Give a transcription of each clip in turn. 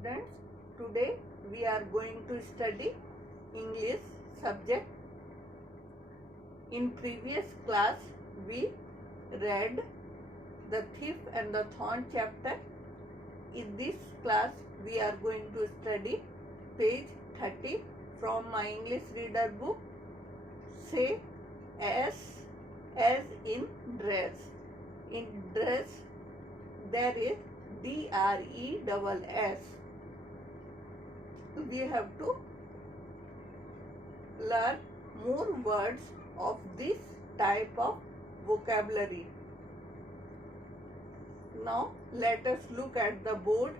students, today we are going to study English subject. In previous class we read The Thief and the Thorn chapter. In this class we are going to study page 30 from my English reader book. Say as in dress. In dress there is DRESS. We have to learn more words of this type of vocabulary. Now let us look at the board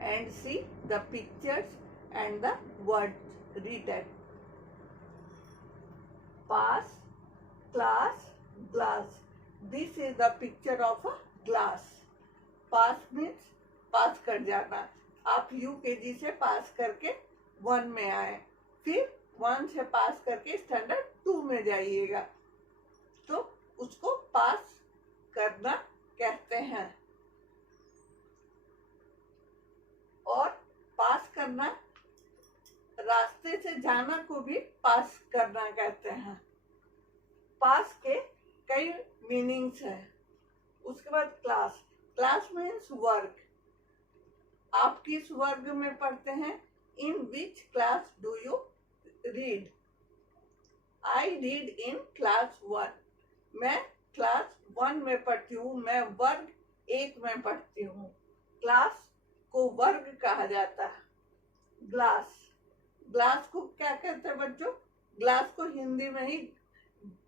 and see the pictures and the words written. Pass, class, glass. This is the picture of a glass. Pass means pass कर जाना. आप UKG से पास करके 1 में आए, फिर 1 से पास करके स्टैंडर्ड 2 में जाइएगा, तो उसको पास करना कहते हैं. और पास करना, रास्ते से जाना को भी पास करना कहते हैं. पास के कई मीनिंग्स हैं. उसके बाद क्लास. क्लास मीन्स वर्ग. आप किस वर्ग में पढ़ते हैं? In which class do you read? I read in class 1. मैं क्लास 1 में पढ़ती हूँ. मैं वर्ग 1 में पढ़ती हूँ. क्लास को वर्ग कहा जाता है. ग्लास. ग्लास को क्या कहते हैं बच्चों? ग्लास को हिंदी में ही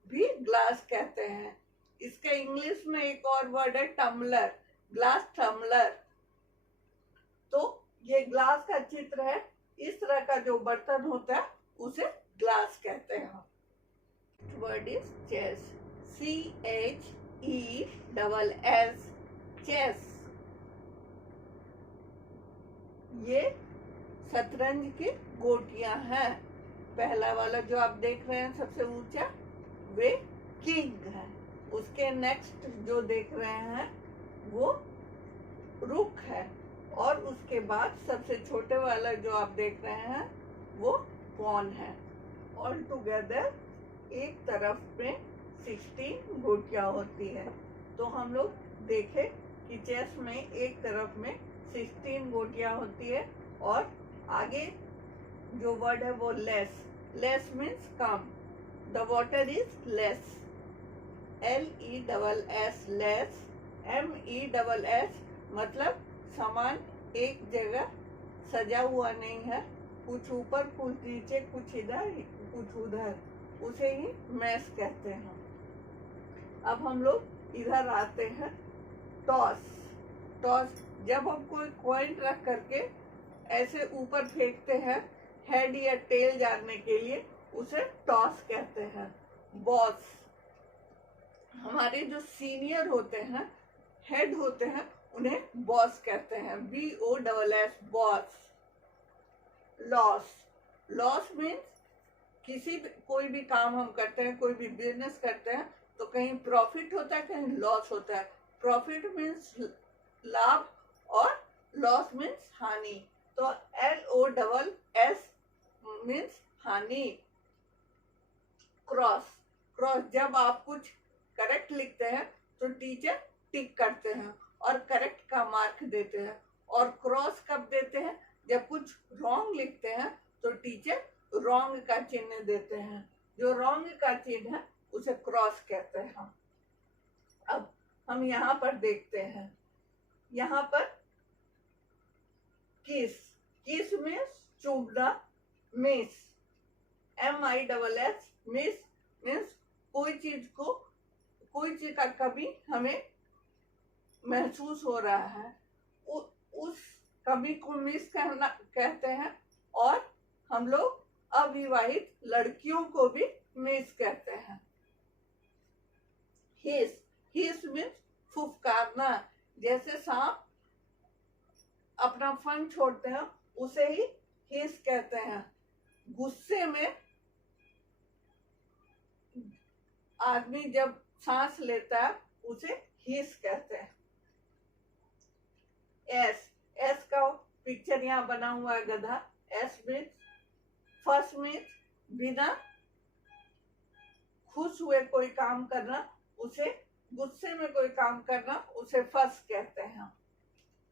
भी ग्लास कहते हैं. इसका इंग्लिश में एक और वर्ड है टम्बलर. Glass tumbler. तो ये ग्लास का चित्र है. इस तरह का जो बर्तन होता है उसे ग्लास कहते हैं. Word is chess. CHESS. Chess. ये शतरंज की गोटियां हैं. पहला वाला जो आप देख रहे हैं सबसे ऊंचा, वे किंग है. उसके नेक्स्ट जो देख रहे हैं वो रुक है. और उसके बाद सबसे छोटे वाला जो आप देख रहे हैं वो पॉन है. ऑल टुगेदर एक तरफ में 16 गोटियां होती है. तो हम लोग देखें कि चेस में एक तरफ में 16 गोटियां होती है. और आगे जो वर्ड है वो less. Less means come. The water is less. LESS less. MESS मतलब सामान एक जगह सजा हुआ नहीं है, कुछ ऊपर कुछ नीचे कुछ इधर कुछ उधर, उसे ही मैस कहते हैं. अब हम लोग इधर आते हैं. टॉस. टॉस जब हम कोई कॉइन रख करके ऐसे ऊपर फेंकते हैं हेड या टेल जानने के लिए, उसे टॉस कहते हैं. बॉस. हमारे जो सीनियर होते हैं, हेड होते हैं, उन्हें बॉस कहते हैं. BOSS boss. Loss. Loss means कोई भी काम हम करते हैं, कोई भी बिजनेस करते हैं, तो कहीं प्रॉफिट होता है, कहीं लॉस होता है. प्रॉफिट मीन्स लाभ और लॉस मीन्स हानि. तो LOSS मीन्स हानि. क्रॉस. क्रॉस जब आप कुछ करेक्ट लिखते हैं तो टीचर टिक करते हैं और करेक्ट का मार्क देते हैं. और क्रॉस कब देते हैं? जब कुछ रॉन्ग लिखते हैं तो टीचर रॉन्ग का चिन्ह देते हैं. जो रॉन्ग का चिन्ह है उसे क्रॉस कहते हैं. अब हम यहाँ पर देखते हैं. यहाँ पर किस. किस मीन्स चूमना. मिस. MISS मिस मीन्स कोई चीज का कभी हमें महसूस हो रहा है, उस कभी को मिस करना कहते हैं. और हम लोग अविवाहित लड़कियों को भी मिस कहते हैं. हिस. हिस मीन्स फुफकारना. जैसे सांप अपना फन छोड़ते हैं उसे ही हिस कहते हैं. गुस्से में आदमी जब सांस लेता है उसे हिस कहते हैं. एस. एस का पिक्चर यहाँ बना हुआ है गधा। एस मीन्स फर्स्ट मीन्स बिना खुश हुए कोई काम करना, उसे गुस्से में कोई काम करना, उसे फर्स्ट कहते हैं।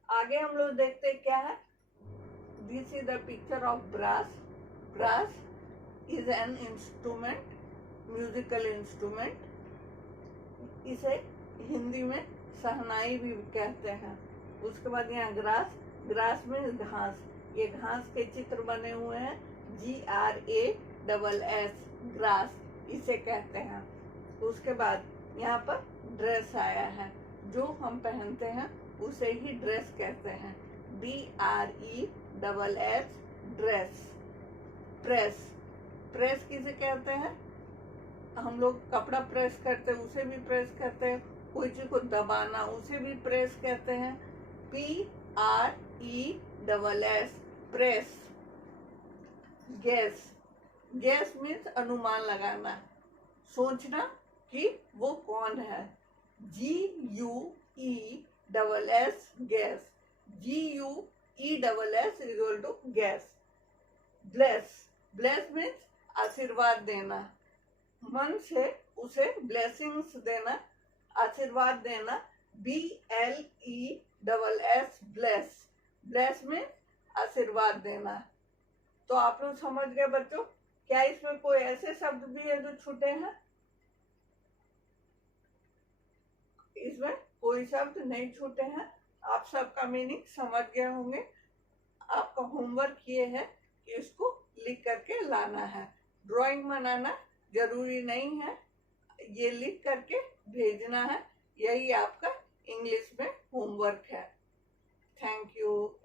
आगे हम लोग देखते हैं क्या है। This is the picture of brass. Brass is an instrument, musical instrument. इसे हिंदी में शहनाई भी कहते हैं। उसके बाद यहाँ ग्रास। ग्रास में घास। ये घास के चित्र बने हुए हैं, GRASS, ग्रास, इसे कहते हैं। उसके बाद यहाँ पर ड्रेस आया है, जो हम पहनते हैं उसे ही ड्रेस कहते हैं, DRESS, ड्रेस। प्रेस। प्रेस किसे कहते हैं? हम लोग कपड़ा प्रेस करते हैं, उसे भी प्रेस कहते हैं। कोई चीज को दबाना, उसे भी प्रेस कहते हैं, PRESS, press. Guess. Guess means अनुमान लगाना, सोचना कि वो कौन है, GUESS, guess. GUESS equal to guess. Bless. Bless means आशीर्वाद देना, मन से उसे ब्लेसिंग्स देना, आशीर्वाद देना, BLESS, ब्लेस। ब्लेस में आशीर्वाद देना। तो आप लोग समझ गए बच्चों? क्या इसमें कोई ऐसे शब्द भी है जो छूटे हैं? इसमें कोई शब्द नहीं छूटे हैं। आप सबका मीनिंग समझ गए होंगे। आपका होमवर्क ये है कि इसको लिख करके लाना है। ड्राइंग बनाना जरूरी नहीं है, ये लिख करके भेजना है। यही आपका इंग्लिश में होमवर्क है। Thank you.